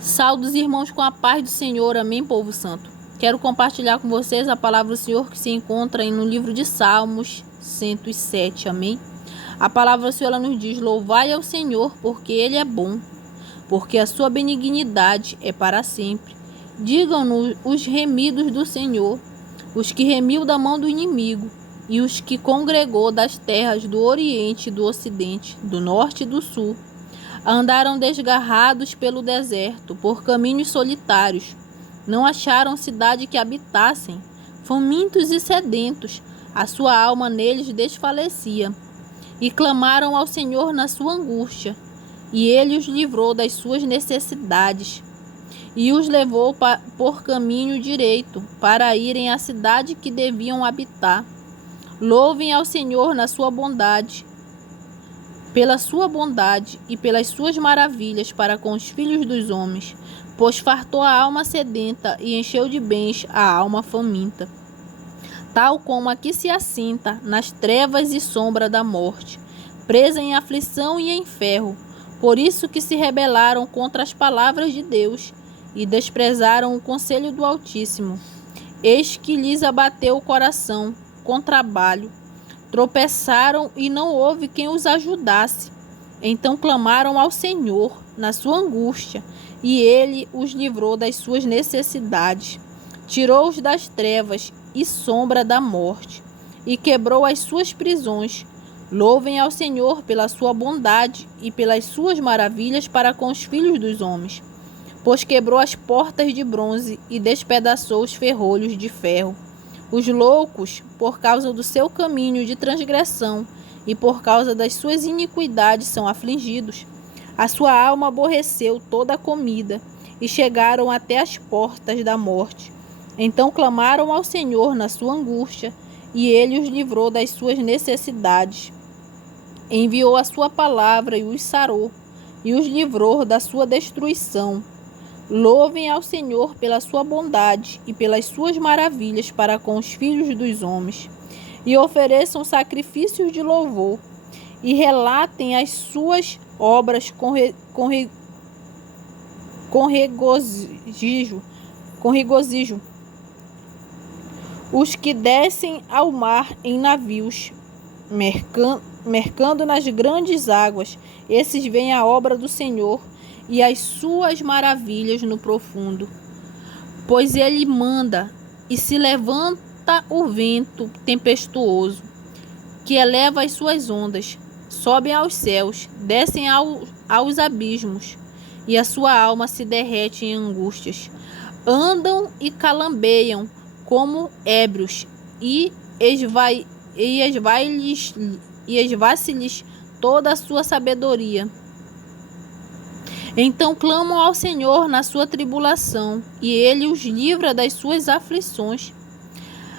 Saudos irmãos com a paz do Senhor, amém, povo santo. Quero compartilhar com vocês a palavra do Senhor que se encontra no livro de Salmos 107, amém. A palavra do Senhor ela nos diz: louvai ao Senhor, porque Ele é bom, porque a sua benignidade é para sempre. Digam-nos os remidos do Senhor, os que remiu da mão do inimigo, e os que congregou das terras do Oriente e do Ocidente, do Norte e do Sul. Andaram desgarrados pelo deserto, por caminhos solitários. Não acharam cidade que habitassem. Famintos e sedentos, a sua alma neles desfalecia. E clamaram ao Senhor na sua angústia, e Ele os livrou das suas necessidades. E os levou por caminho direito, para irem à cidade que deviam habitar. Louvem ao Senhor na sua bondade, pela sua bondade e pelas suas maravilhas para com os filhos dos homens, pois fartou a alma sedenta e encheu de bens a alma faminta. Tal como a que se assenta nas trevas e sombra da morte, presa em aflição e em ferro, por isso que se rebelaram contra as palavras de Deus e desprezaram o conselho do Altíssimo. Eis que lhes abateu o coração com trabalho. Tropeçaram e não houve quem os ajudasse. Então clamaram ao Senhor na sua angústia, e Ele os livrou das suas necessidades. Tirou-os das trevas e sombra da morte, e quebrou as suas prisões. Louvem ao Senhor pela sua bondade e pelas suas maravilhas para com os filhos dos homens, pois quebrou as portas de bronze e despedaçou os ferrolhos de ferro. Os loucos, por causa do seu caminho de transgressão e por causa das suas iniquidades, são afligidos. A sua alma aborreceu toda a comida e chegaram até as portas da morte. Então clamaram ao Senhor na sua angústia, e Ele os livrou das suas necessidades. Enviou a sua palavra e os sarou, e os livrou da sua destruição. Louvem ao Senhor pela sua bondade e pelas suas maravilhas para com os filhos dos homens, e ofereçam sacrifícios de louvor, e relatem as suas obras com regozijo. Os que descem ao mar em navios, mercando nas grandes águas, esses veem a obra do Senhor e as suas maravilhas no profundo. Pois Ele manda e se levanta o vento tempestuoso, que eleva as suas ondas, sobem aos céus, descem aos abismos, e a sua alma se derrete em angústias. Andam e calambeiam como ébrios, e esvai-se-lhes toda a sua sabedoria. Então clamam ao Senhor na sua tribulação, e Ele os livra das suas aflições.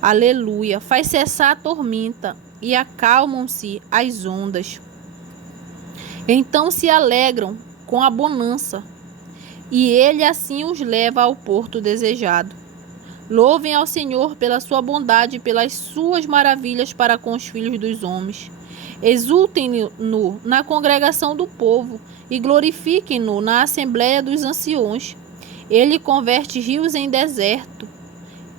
Aleluia! Faz cessar a tormenta, e acalmam-se as ondas. Então se alegram com a bonança, e Ele assim os leva ao porto desejado. Louvem ao Senhor pela sua bondade e pelas suas maravilhas para com os filhos dos homens. Exultem-no na congregação do povo e glorifiquem-no na assembléia dos anciões. Ele converte rios em deserto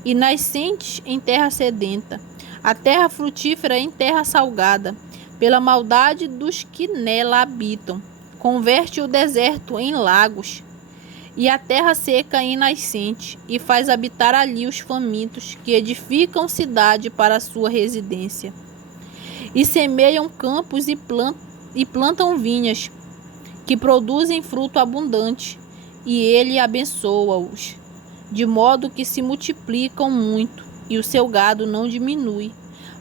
e nascentes em terra sedenta, a terra frutífera em terra salgada, pela maldade dos que nela habitam. Converte o deserto em lagos e a terra seca em nascente, e faz habitar ali os famintos, que edificam cidade para a sua residência. E semeiam campos e plantam vinhas, que produzem fruto abundante, e Ele abençoa-os, de modo que se multiplicam muito, e o seu gado não diminui.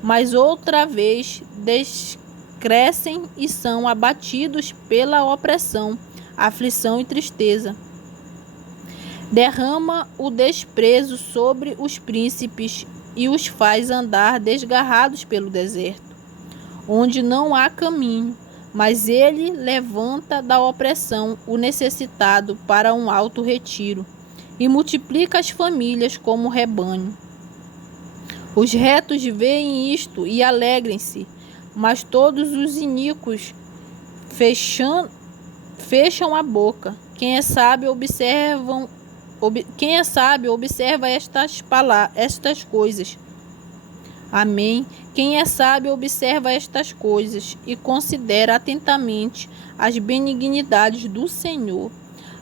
Mas outra vez descrescem e são abatidos pela opressão, aflição e tristeza. Derrama o desprezo sobre os príncipes e os faz andar desgarrados pelo deserto, onde não há caminho, mas Ele levanta da opressão o necessitado para um alto retiro e multiplica as famílias como rebanho. Os retos veem isto e alegrem-se, mas todos os iníquos fecham a boca, Quem é sábio observa estas coisas. Amém. Quem é sábio observa estas coisas e considera atentamente as benignidades do Senhor.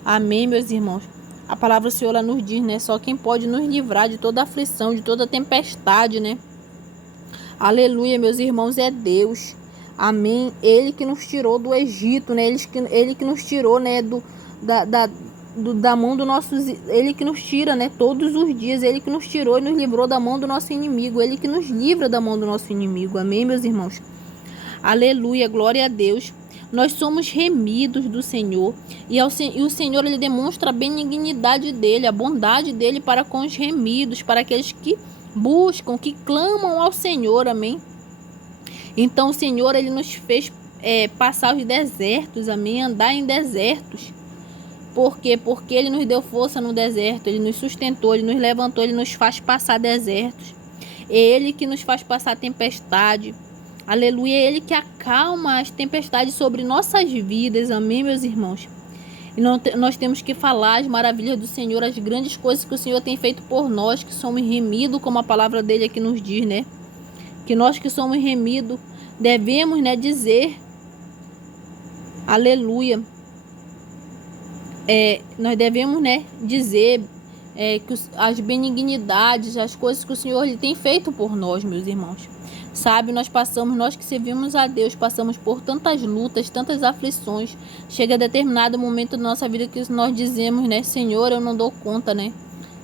Amém, meus irmãos. A palavra do Senhor ela nos diz, né? Só quem pode nos livrar de toda aflição, de toda tempestade, né? Aleluia, meus irmãos, é Deus. Amém. Ele que nos tirou do Egito, né? Ele que nos tirou, né? Da mão do nosso... Ele que nos tira, né? Todos os dias. Ele que nos tirou e nos livrou da mão do nosso inimigo. Ele que nos livra da mão do nosso inimigo. Amém, meus irmãos? Aleluia, glória a Deus. Nós somos remidos do Senhor. E o Senhor, ele demonstra a benignidade dele, a bondade dele para com os remidos, para aqueles que buscam, que clamam ao Senhor. Amém? Então o Senhor, ele nos fez passar os desertos, amém? Andar em desertos. Por quê? Porque ele nos deu força no deserto, ele nos sustentou, ele nos levantou, ele nos faz passar desertos. É ele que nos faz passar tempestade. Aleluia, é ele que acalma as tempestades sobre nossas vidas. Amém, meus irmãos? E nós temos que falar as maravilhas do Senhor, as grandes coisas que o Senhor tem feito por nós, que somos remidos, como a palavra dele aqui nos diz, né? Que nós que somos remidos devemos, né, dizer, aleluia, nós devemos, né, dizer que as benignidades, as coisas que o Senhor ele tem feito por nós, meus irmãos. Sabe, nós que servimos a Deus, passamos por tantas lutas, tantas aflições. Chega a determinado momento da nossa vida que nós dizemos, né, Senhor, eu não dou conta, né?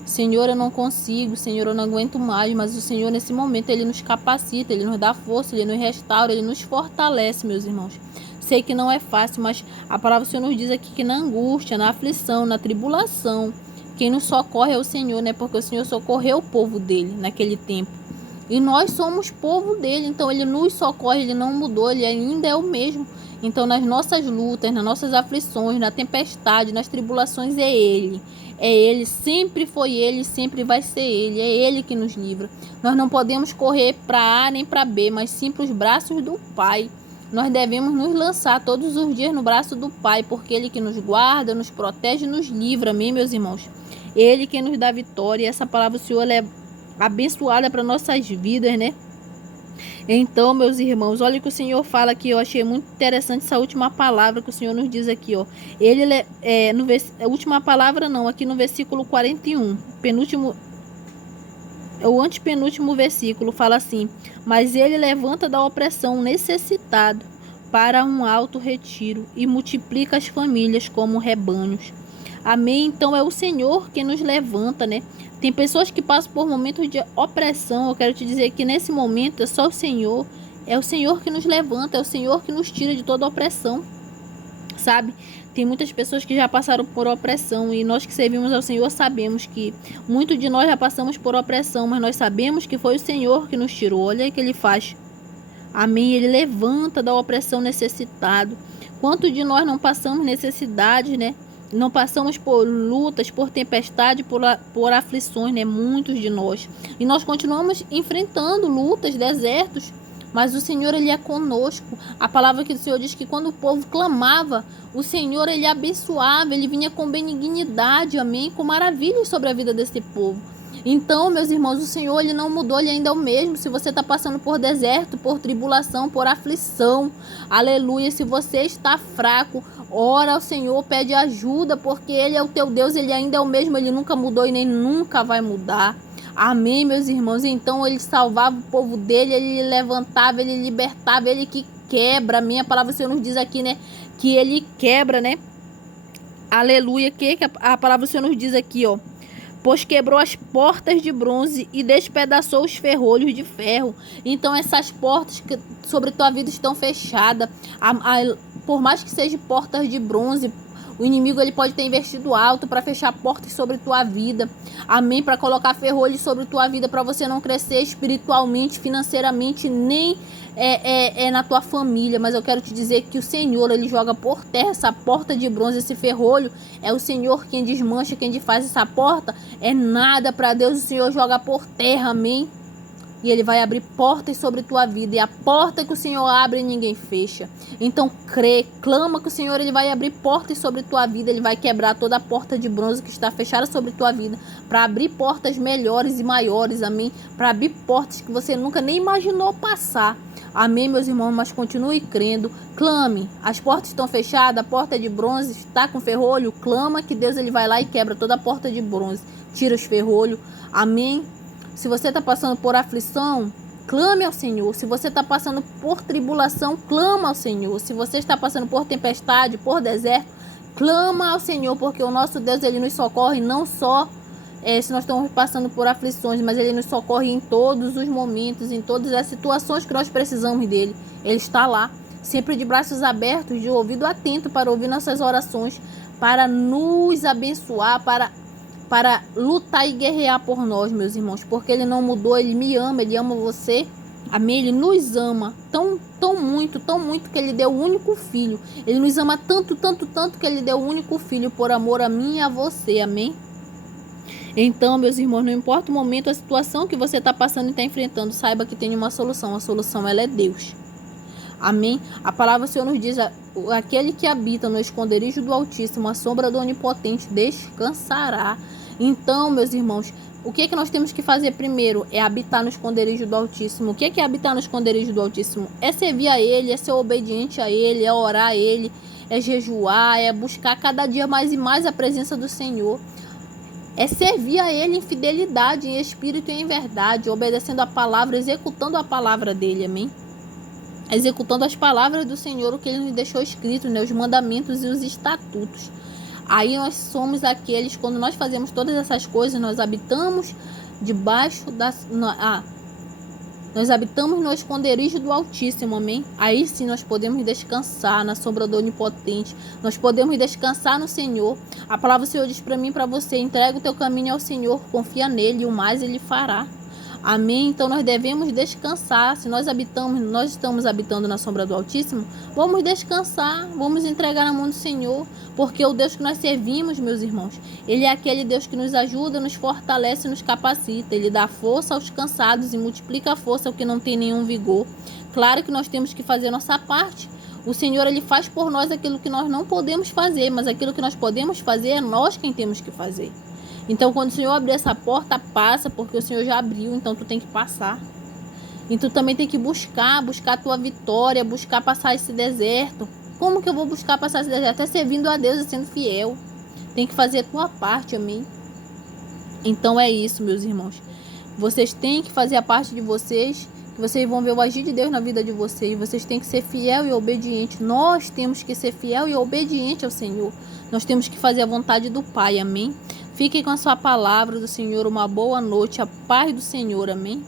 Senhor, eu não consigo, Senhor, eu não aguento mais. Mas o Senhor, nesse momento, ele nos capacita, ele nos dá força, ele nos restaura, ele nos fortalece, meus irmãos. Sei que não é fácil, mas a palavra do Senhor nos diz aqui que na angústia, na aflição, na tribulação, quem nos socorre é o Senhor, né? Porque o Senhor socorreu o povo dele naquele tempo. E nós somos povo dele, então ele nos socorre, ele não mudou, ele ainda é o mesmo. Então nas nossas lutas, nas nossas aflições, na tempestade, nas tribulações é ele. É ele, sempre foi ele, sempre vai ser ele. É ele que nos livra. Nós não podemos correr para A nem para B, mas sim para os braços do Pai. Nós devemos nos lançar todos os dias no braço do Pai, porque ele que nos guarda, nos protege e nos livra, amém, meus irmãos? Ele que nos dá vitória. E essa palavra do Senhor é abençoada para nossas vidas, né? Então, meus irmãos, olha o que o Senhor fala aqui. Eu achei muito interessante essa última palavra que o Senhor nos diz aqui, ó. Ele última palavra não, aqui no versículo 41, o antepenúltimo versículo fala assim: mas ele levanta da opressão necessitado para um alto retiro e multiplica as famílias como rebanhos. Amém? Então é o Senhor que nos levanta, né? Tem pessoas que passam por momentos de opressão. Eu quero te dizer que nesse momento é só o Senhor. É o Senhor que nos levanta, é o Senhor que nos tira de toda opressão. Sabe? Tem muitas pessoas que já passaram por opressão e nós que servimos ao Senhor sabemos que muitos de nós já passamos por opressão, mas nós sabemos que foi o Senhor que nos tirou. Olha o que ele faz. Amém? Ele levanta da opressão necessitado. Quantos de nós não passamos necessidades, né? Não passamos por lutas, por tempestade, por aflições, né? Muitos de nós. E nós continuamos enfrentando lutas, desertos. Mas o Senhor, ele é conosco. A palavra que o Senhor diz que quando o povo clamava, o Senhor, ele abençoava, ele vinha com benignidade, amém? Com maravilhas sobre a vida desse povo. Então, meus irmãos, o Senhor, ele não mudou, ele ainda é o mesmo. Se você está passando por deserto, por tribulação, por aflição, aleluia. Se você está fraco, ora ao Senhor, pede ajuda, porque ele é o teu Deus, ele ainda é o mesmo, ele nunca mudou e nem nunca vai mudar. Amém, meus irmãos? Então ele salvava o povo dele, ele levantava, ele libertava, ele que quebra. A minha palavra, o Senhor nos diz aqui, né? Que ele quebra, né? Aleluia. Que a palavra do Senhor nos diz aqui, ó. Pois quebrou as portas de bronze e despedaçou os ferrolhos de ferro. Então essas portas que sobre tua vida estão fechadas, por mais que sejam portas de bronze, o inimigo ele pode ter investido alto para fechar portas sobre tua vida. Amém? Para colocar ferrolhos sobre tua vida, para você não crescer espiritualmente, financeiramente, nem na tua família. Mas eu quero te dizer que o Senhor, ele joga por terra essa porta de bronze, esse ferrolho. É o Senhor quem desmancha, quem desfaz essa porta. É nada para Deus, o Senhor joga por terra. Amém? e Ele vai abrir portas sobre tua vida. E a porta que o Senhor abre, ninguém fecha. Então crê, clama que o Senhor Ele vai abrir portas sobre tua vida. Ele vai quebrar toda a porta de bronze que está fechada sobre tua vida, para abrir portas melhores e maiores, amém? Para abrir portas que você nunca nem imaginou passar. Amém, meus irmãos, mas continue crendo, clame. As portas estão fechadas, a porta de bronze está com ferrolho, clama que Deus Ele vai lá e quebra toda a porta de bronze, tira os ferrolhos, amém? Se você está passando por aflição, clame ao Senhor. Se você está passando por tribulação, clama ao Senhor. Se você está passando por tempestade, por deserto, clama ao Senhor, porque o nosso Deus Ele nos socorre não só se nós estamos passando por aflições, mas Ele nos socorre em todos os momentos, em todas as situações que nós precisamos dEle. Ele está lá, sempre de braços abertos, de ouvido atento para ouvir nossas orações, para nos abençoar, para lutar e guerrear por nós, meus irmãos, porque Ele não mudou, Ele me ama, Ele ama você, amém? Ele nos ama tão muito que Ele deu o único filho. Ele nos ama tanto que Ele deu o único filho por amor a mim e a você, amém? Então, meus irmãos, não importa o momento, a situação que você está passando e está enfrentando, saiba que tem uma solução. A solução, ela é Deus. Amém? A palavra do Senhor nos diz, aquele que habita no esconderijo do Altíssimo, a sombra do Onipotente, descansará. Então, meus irmãos, o que é que nós temos que fazer primeiro? É habitar no esconderijo do Altíssimo. O que é habitar no esconderijo do Altíssimo? É servir a Ele, é ser obediente a Ele, é orar a Ele, é jejuar, é buscar cada dia mais e mais a presença do Senhor. É servir a Ele em fidelidade, em espírito e em verdade, obedecendo a palavra, executando a palavra dEle, amém? Executando as palavras do Senhor, o que Ele nos deixou escrito, né? Os mandamentos e os estatutos. Aí nós somos aqueles, quando nós fazemos todas essas coisas, nós habitamos debaixo nós habitamos no esconderijo do Altíssimo, amém? Aí sim nós podemos descansar na sombra do Onipotente. Nós podemos descansar no Senhor. A palavra do Senhor diz para mim e para você, entrega o teu caminho ao Senhor, confia nele e o mais Ele fará. Amém? Então nós devemos descansar. Se nós estamos habitando na sombra do Altíssimo, vamos descansar, vamos entregar na mão do Senhor, porque o Deus que nós servimos, meus irmãos, Ele é aquele Deus que nos ajuda, nos fortalece, nos capacita. Ele dá força aos cansados e multiplica a força ao que não tem nenhum vigor. Claro que nós temos que fazer a nossa parte. O Senhor, Ele faz por nós aquilo que nós não podemos fazer, mas aquilo que nós podemos fazer é nós quem temos que fazer. Então, quando o Senhor abrir essa porta, passa, porque o Senhor já abriu, então tu tem que passar. E tu também tem que buscar a tua vitória, buscar passar esse deserto. Como que eu vou buscar passar esse deserto? É servindo a Deus e sendo fiel. Tem que fazer a tua parte, amém? Então é isso, meus irmãos. Vocês têm que fazer a parte de vocês, que vocês vão ver o agir de Deus na vida de vocês. Vocês têm que ser fiel e obediente. Nós temos que ser fiel e obediente ao Senhor. Nós temos que fazer a vontade do Pai, amém? Fiquem com a sua palavra do Senhor, uma boa noite, a paz do Senhor, amém?